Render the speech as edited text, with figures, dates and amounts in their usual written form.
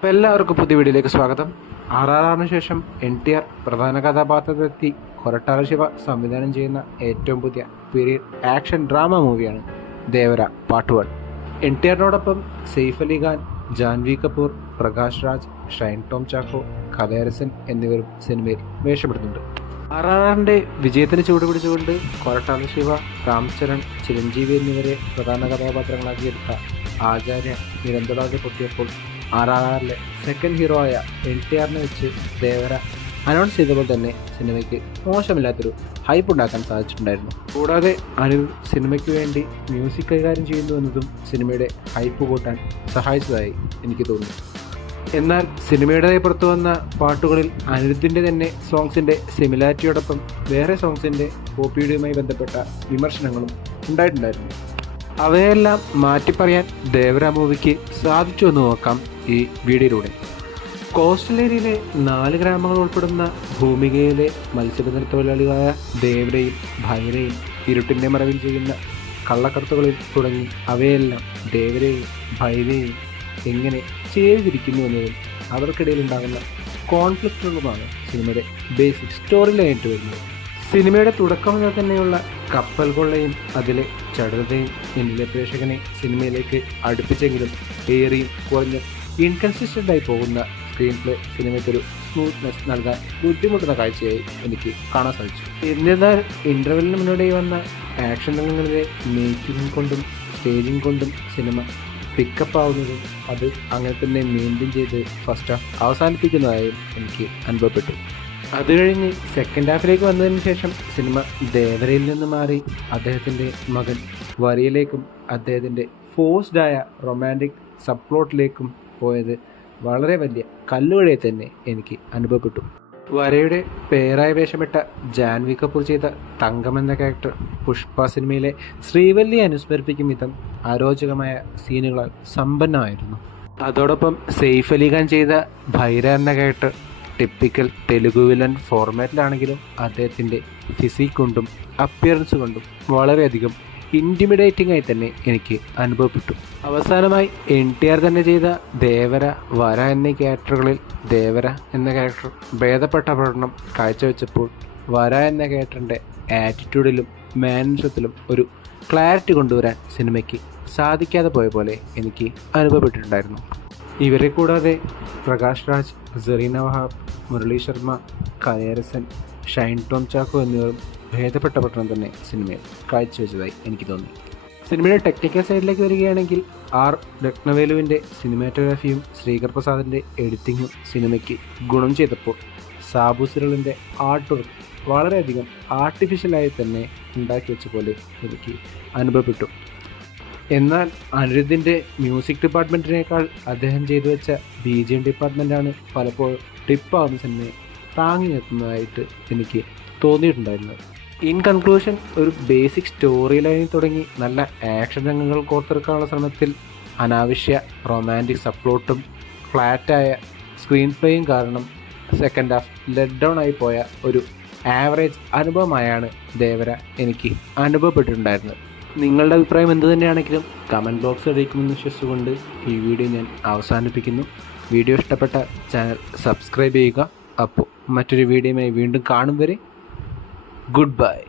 അപ്പോൾ എല്ലാവർക്കും പുതിയ വീഡിയോയിലേക്ക് സ്വാഗതം. RRRന് ശേഷം NTR പ്രധാന കഥാപാത്രത്തിലെത്തി കൊരട്ടാല ശിവ സംവിധാനം ചെയ്യുന്ന ഏറ്റവും പുതിയ പീരിയഡ് ആക്ഷൻ ഡ്രാമ മൂവിയാണ് ദേവര പാർട്ട് 1. NTRനോടൊപ്പം സെയ്ഫ് അലി ഖാൻ, ജാൻവി കപൂർ, പ്രകാശ് രാജ്, ഷൈൻ ടോം ചാക്കോ, കലയരസൻ എന്നിവരും സിനിമയിൽ വേഷപ്പെടുന്നുണ്ട്. RRRന്റെ വിജയത്തിന് ചൂടുപിടിച്ചുകൊണ്ട് കൊരട്ടാല ശിവ, രാംചരൺ, ചിരഞ്ജീവി എന്നിവരെ പ്രധാന കഥാപാത്രങ്ങളാക്കിയെടുത്ത ആചാര്യ നിരന്തരാതെ പൊട്ടിയപ്പോൾ RRRലെ സെക്കൻഡ് ഹീറോ ആയ NTRനെ വെച്ച് ദേവര അനൗൺസ് ചെയ്തപ്പോൾ തന്നെ സിനിമയ്ക്ക് മോശമില്ലാത്തൊരു ഹൈപ്പ് ഉണ്ടാക്കാൻ സാധിച്ചിട്ടുണ്ടായിരുന്നു. കൂടാതെ അനിരുദ്ധ് സിനിമയ്ക്ക് വേണ്ടി മ്യൂസിക് കൈകാര്യം ചെയ്യുന്നു എന്നതും സിനിമയുടെ ഹൈപ്പ് കൂട്ടാൻ സഹായിച്ചതായി എനിക്ക് തോന്നുന്നു. എന്നാൽ സിനിമയുടേതായി പുറത്തു വന്ന പാട്ടുകളിൽ അനിരുദ്ധിൻ്റെ തന്നെ സോങ്സിൻ്റെ സിമിലാരിറ്റിയോടൊപ്പം വേറെ സോങ്സിൻ്റെ കോപ്പിയുടെയുമായി ബന്ധപ്പെട്ട വിമർശനങ്ങളും ഉണ്ടായിട്ടുണ്ടായിരുന്നു. അവയെല്ലാം മാറ്റിപ്പറയാൻ ദേവര മൂവിക്ക് സാധിച്ചു എന്ന് നോക്കാം ഈ വീഡിയോയിലൂടെ. കോസ്റ്റൽ ഏരിയയിലെ 4 ഗ്രാമങ്ങൾ ഉൾപ്പെടുന്ന ഭൂമികയിലെ മത്സ്യബന്ധന തൊഴിലാളികളായ ദേവരയും ഭൈരയും ഇരുട്ടിൻ്റെ മറവിൽ ചെയ്യുന്ന കള്ളക്കടത്തുകളിൽ തുടങ്ങി അവയെല്ലാം ദേവരയും ഭൈരയും എങ്ങനെ ചേർന്നിരിക്കുന്നു എന്നതും അവർക്കിടയിലുണ്ടാകുന്ന കോൺഫ്ലിക്റ്റുകളുമാണ് സിനിമയുടെ ബേസിക് സ്റ്റോറി ലൈനായിട്ട് വരുന്നത്. സിനിമയുടെ തുടക്കം മുതൽ തന്നെയുള്ള കപ്പൽ കൊള്ളയും അതിലെ ചടുലതയും ഇന്ത്യയിലെ പ്രേക്ഷകനെ സിനിമയിലേക്ക് അടുപ്പിച്ചെങ്കിലും ഏറിയും കുറഞ്ഞും ഇൻകൺസിസ്റ്റൻ്റായി പോകുന്ന സ്ക്രീൻ പ്ലേ സിനിമയ്ക്കൊരു സ്മൂത്ത്നെസ് നൽകാൻ ബുദ്ധിമുട്ടുന്ന കാഴ്ചയായി എനിക്ക് കാണാൻ സാധിച്ചു. എന്നിരുന്നാൽ ഇൻ്റർവെല്ലിന് മുന്നോടി വന്ന ആക്ഷൻ രംഗങ്ങളിലെ മേക്കിംഗ് കൊണ്ടും സ്റ്റേജിങ് കൊണ്ടും സിനിമ പിക്കപ്പ് ആവുന്നതും അത് അങ്ങനെ തന്നെ മെയിൻറ്റെയിൻ ചെയ്ത് ഫസ്റ്റ് ഹാഫ് അവസാനിപ്പിക്കുന്നതായും എനിക്ക് അനുഭവപ്പെട്ടു. അത് കഴിഞ്ഞ് സെക്കൻഡ് ഹാഫിലേക്ക് വന്നതിന് ശേഷം സിനിമ ദേവരയിൽ നിന്ന് മാറി അദ്ദേഹത്തിൻ്റെ മകൻ വരിയിലേക്കും അദ്ദേഹത്തിൻ്റെ ഫോഴ്സ്ഡായ റൊമാൻറ്റിക് സബ് പ്ലോട്ടിലേക്കും പോയത് വളരെ വലിയ കല്ലുകടിയെ തന്നെ എനിക്ക് അനുഭവപ്പെട്ടു. വരയുടെ പേരായ വേഷമിട്ട ജാൻവി കപൂർ ചെയ്ത തങ്കം എന്ന ക്യാരക്ടർ പുഷ്പ സിനിമയിലെ ശ്രീവല്ലിയെ അനുസ്മരിപ്പിക്കും വിധം അരോചകമായ സീനുകളാൽ സമ്പന്നമായിരുന്നു. അതോടൊപ്പം സെയ്ഫ് അലി ഖാൻ ചെയ്ത ഭൈര എന്ന ക്യാരക്ടർ ടിപ്പിക്കൽ തെലുഗു വില്ലൻ ഫോർമാറ്റിലാണെങ്കിലും അദ്ദേഹത്തിൻ്റെ ഫിസിക് കൊണ്ടും അപ്പിയറൻസ് കൊണ്ടും വളരെയധികം ഇൻറ്റിമിഡേറ്റിംഗ് ആയി തന്നെ എനിക്ക് അനുഭവപ്പെട്ടു. അവസാനമായി NTR തന്നെ ചെയ്ത ദേവര, വര എന്നീ ക്യാരക്ടറുകളിൽ ദേവര എന്ന ക്യാരക്ടർ ഭേദപ്പെട്ട പ്രകടനം കാഴ്ചവെച്ചപ്പോൾ വര എന്ന ക്യാരക്ടറിൻ്റെ ആറ്റിറ്റ്യൂഡിലും മാനറിസത്തിലും ഒരു ക്ലാരിറ്റി കൊണ്ടുവരാൻ സിനിമയ്ക്ക് സാധിക്കാതെ പോയ പോലെ എനിക്ക് അനുഭവപ്പെട്ടിട്ടുണ്ടായിരുന്നു. ഇവരെ കൂടാതെ പ്രകാശ് രാജ്, സെറീന വഹാബ്, മുരളി ശർമ്മ, കലയരസൻ, ഷൈൻ ടോം ചാക്കോ എന്നിവരും ഭേദപ്പെട്ട പഠനം തന്നെ സിനിമയിൽ കാഴ്ചവെച്ചതായി എനിക്ക് തോന്നി. സിനിമയുടെ ടെക്നിക്കൽ സൈഡിലേക്ക് വരികയാണെങ്കിൽ രത്നവേലുവിൻ്റെ സിനിമാറ്റോഗ്രാഫിയും ശ്രീകർ പ്രസാദിൻ്റെ എഡിറ്റിങ്ങും സിനിമയ്ക്ക് ഗുണം ചെയ്തപ്പോൾ സാബു സിറളിൻ്റെ ആർട്ട് വർക്ക് വളരെയധികം ആർട്ടിഫിഷ്യലായി തന്നെ ഉണ്ടാക്കി വെച്ച പോലെ എനിക്ക് അനുഭവപ്പെട്ടു. എന്നാൽ അനിരുദ്ധിൻ്റെ മ്യൂസിക് ഡിപ്പാർട്ട്മെൻറ്റിനേക്കാൾ അദ്ദേഹം ചെയ്തു വെച്ച BGM ഡിപ്പാർട്ട്മെൻറ്റാണ് പലപ്പോഴും ടിപ്പാവുന്ന സിനിമയെ താങ്ങി നിർത്തുന്നതായിട്ട് എനിക്ക് തോന്നിയിട്ടുണ്ടായിരുന്നത്. ഇൻ കൺക്ലൂഷൻ, ഒരു ബേസിക് സ്റ്റോറി ലൈനിൽ തുടങ്ങി നല്ല ആക്ഷൻ രംഗങ്ങൾ കോർത്തെടുക്കാനുള്ള ശ്രമത്തിൽ അനാവശ്യ റൊമാൻറ്റിക് സപ്ലോട്ടും ഫ്ലാറ്റായ സ്ക്രീൻ പ്ലേയും കാരണം സെക്കൻഡ് ഹാഫ് ലെറ്റ് ഡൗൺ ആയി പോയ ഒരു ആവറേജ് അനുഭവമായാണ് ദേവര എനിക്ക് അനുഭവപ്പെട്ടിട്ടുണ്ടായിരുന്നത്. നിങ്ങളുടെ അഭിപ്രായം എന്തു തന്നെയാണെങ്കിലും കമൻറ്റ് ബോക്സിൽ അറിയിക്കുമെന്ന് വിശ്വസിച്ചുകൊണ്ട് ഈ വീഡിയോ ഞാൻ അവസാനിപ്പിക്കുന്നു. വീഡിയോ ഇഷ്ടപ്പെട്ട ചാനൽ സബ്സ്ക്രൈബ് ചെയ്യുക. അപ്പോൾ മറ്റൊരു വീഡിയോയുമായി വീണ്ടും കാണും വരെ ഗുഡ് ബൈ.